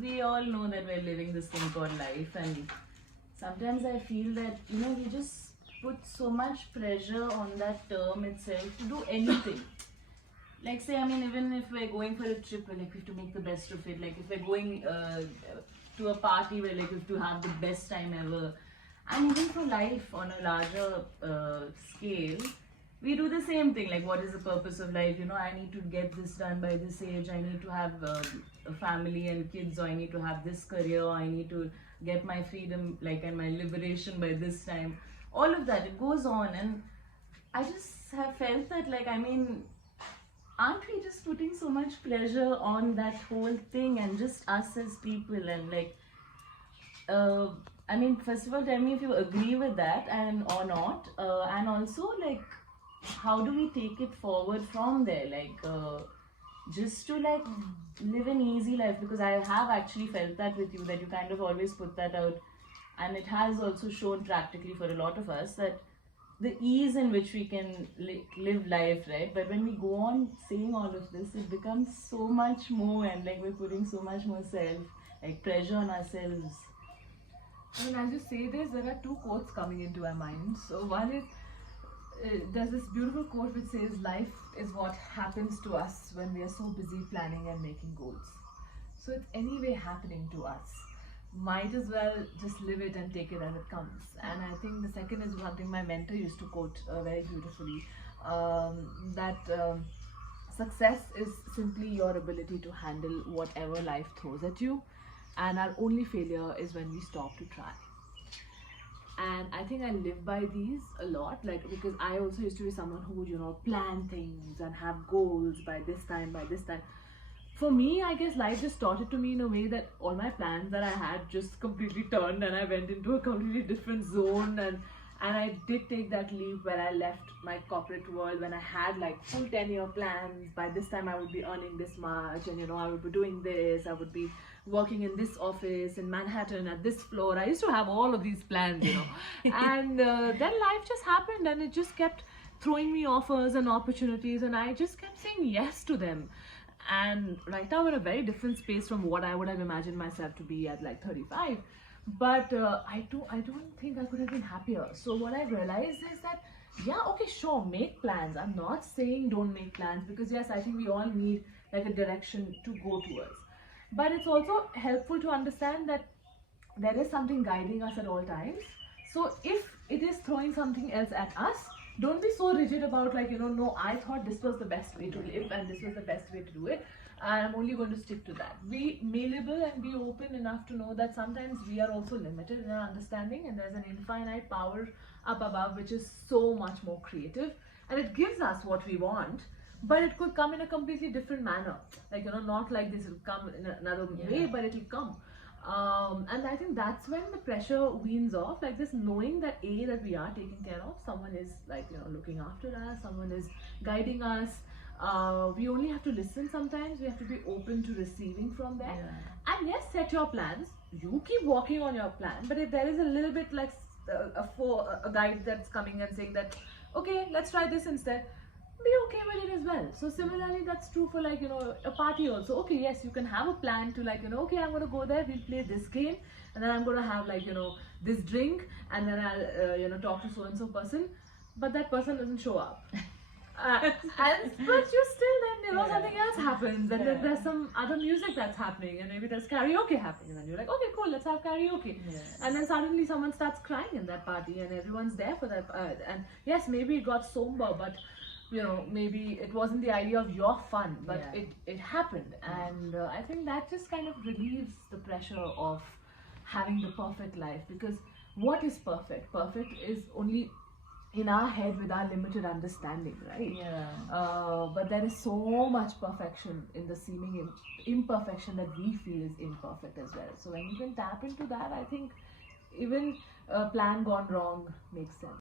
we all know that we're living this thing called life, and sometimes I feel that, we just put so much pressure on that term itself to do anything. Like, say, I mean, even if we're going for a trip, we have to make the best of it. Like, if we're going to a party, we have to have the best time ever. And even for life on a larger scale, we do the same thing. Like, what is the purpose of life? I need to get this done by this age. I need to have a family and kids. Or I need to have this career. Or I need to get my freedom, like, and my liberation by this time. All of that, it goes on. And I just have felt that, like, I mean, aren't we just putting so much pressure on that whole thing, and just us as people? And like, I mean, first of all, tell me if you agree with that and or not, and also, like, how do we take it forward from there? Like, just to like live an easy life, because I have actually felt that with you, that you kind of always put that out, and it has also shown practically for a lot of us that the ease in which we can live life, right? But when we go on saying all of this, it becomes so much more, and like we're putting so much more pressure on ourselves. I mean, as you say this, there are two quotes coming into our mind. So one is, there's this beautiful quote which says, life is what happens to us when we are so busy planning and making goals. So it's anyway happening to us. Might as well just live it and take it as it comes. And I think the second is something my mentor used to quote very beautifully, that success is simply your ability to handle whatever life throws at you, and our only failure is when we stop to try. And I think I live by these a lot, like, because I also used to be someone who would plan things and have goals by this time. For me, I guess life just taught it to me in a way that all my plans that I had just completely turned, and I went into a completely different zone, and I did take that leap where I left my corporate world when I had like full 10-year plans. By this time I would be earning this much, and I would be doing this, I would be working in this office in Manhattan at this floor. I used to have all of these plans, and then life just happened, and it just kept throwing me offers and opportunities, and I just kept saying yes to them. And right now I'm in a very different space from what I would have imagined myself to be at like 35. But I don't think I could have been happier. So what I realized is that, yeah, okay, sure, make plans. I'm not saying don't make plans, because yes, I think we all need like a direction to go towards. But it's also helpful to understand that there is something guiding us at all times. So if it is throwing something else at us, don't be so rigid about like, no, I thought this was the best way to live and this was the best way to do it, and I'm only going to stick to that. Be malleable and be open enough to know that sometimes we are also limited in our understanding, and there's an infinite power up above which is so much more creative, and it gives us what we want, but it could come in a completely different manner. Like, not like this will come in another way, but it will come. And I think that's when the pressure weans off, like this knowing that that we are taken care of, someone is like, looking after us, someone is guiding us. We only have to listen sometimes, we have to be open to receiving from there. Yeah. And yes, set your plans, you keep working on your plan, but if there is a little bit like a guide that's coming and saying that, okay, let's try this instead, be okay with it as well. So similarly, that's true for like, a party also. Okay, yes, you can have a plan to like, okay, I'm going to go there, we'll play this game, and then I'm going to have like, this drink, and then I'll, talk to so-and-so person, but that person doesn't show up. But you still then, something else happens, and then there's some other music that's happening, and maybe there's karaoke happening, and then you're like, okay, cool, let's have karaoke. And then suddenly someone starts crying in that party, and everyone's there for that. And yes, maybe it got somber, but maybe it wasn't the idea of your fun, but it happened. And I think that just kind of relieves the pressure of having the perfect life, because what is perfect? Perfect is only in our head with our limited understanding, right? But there is so much perfection in the seeming imperfection that we feel is imperfect as well. So when you can tap into that, I think even a plan gone wrong makes sense.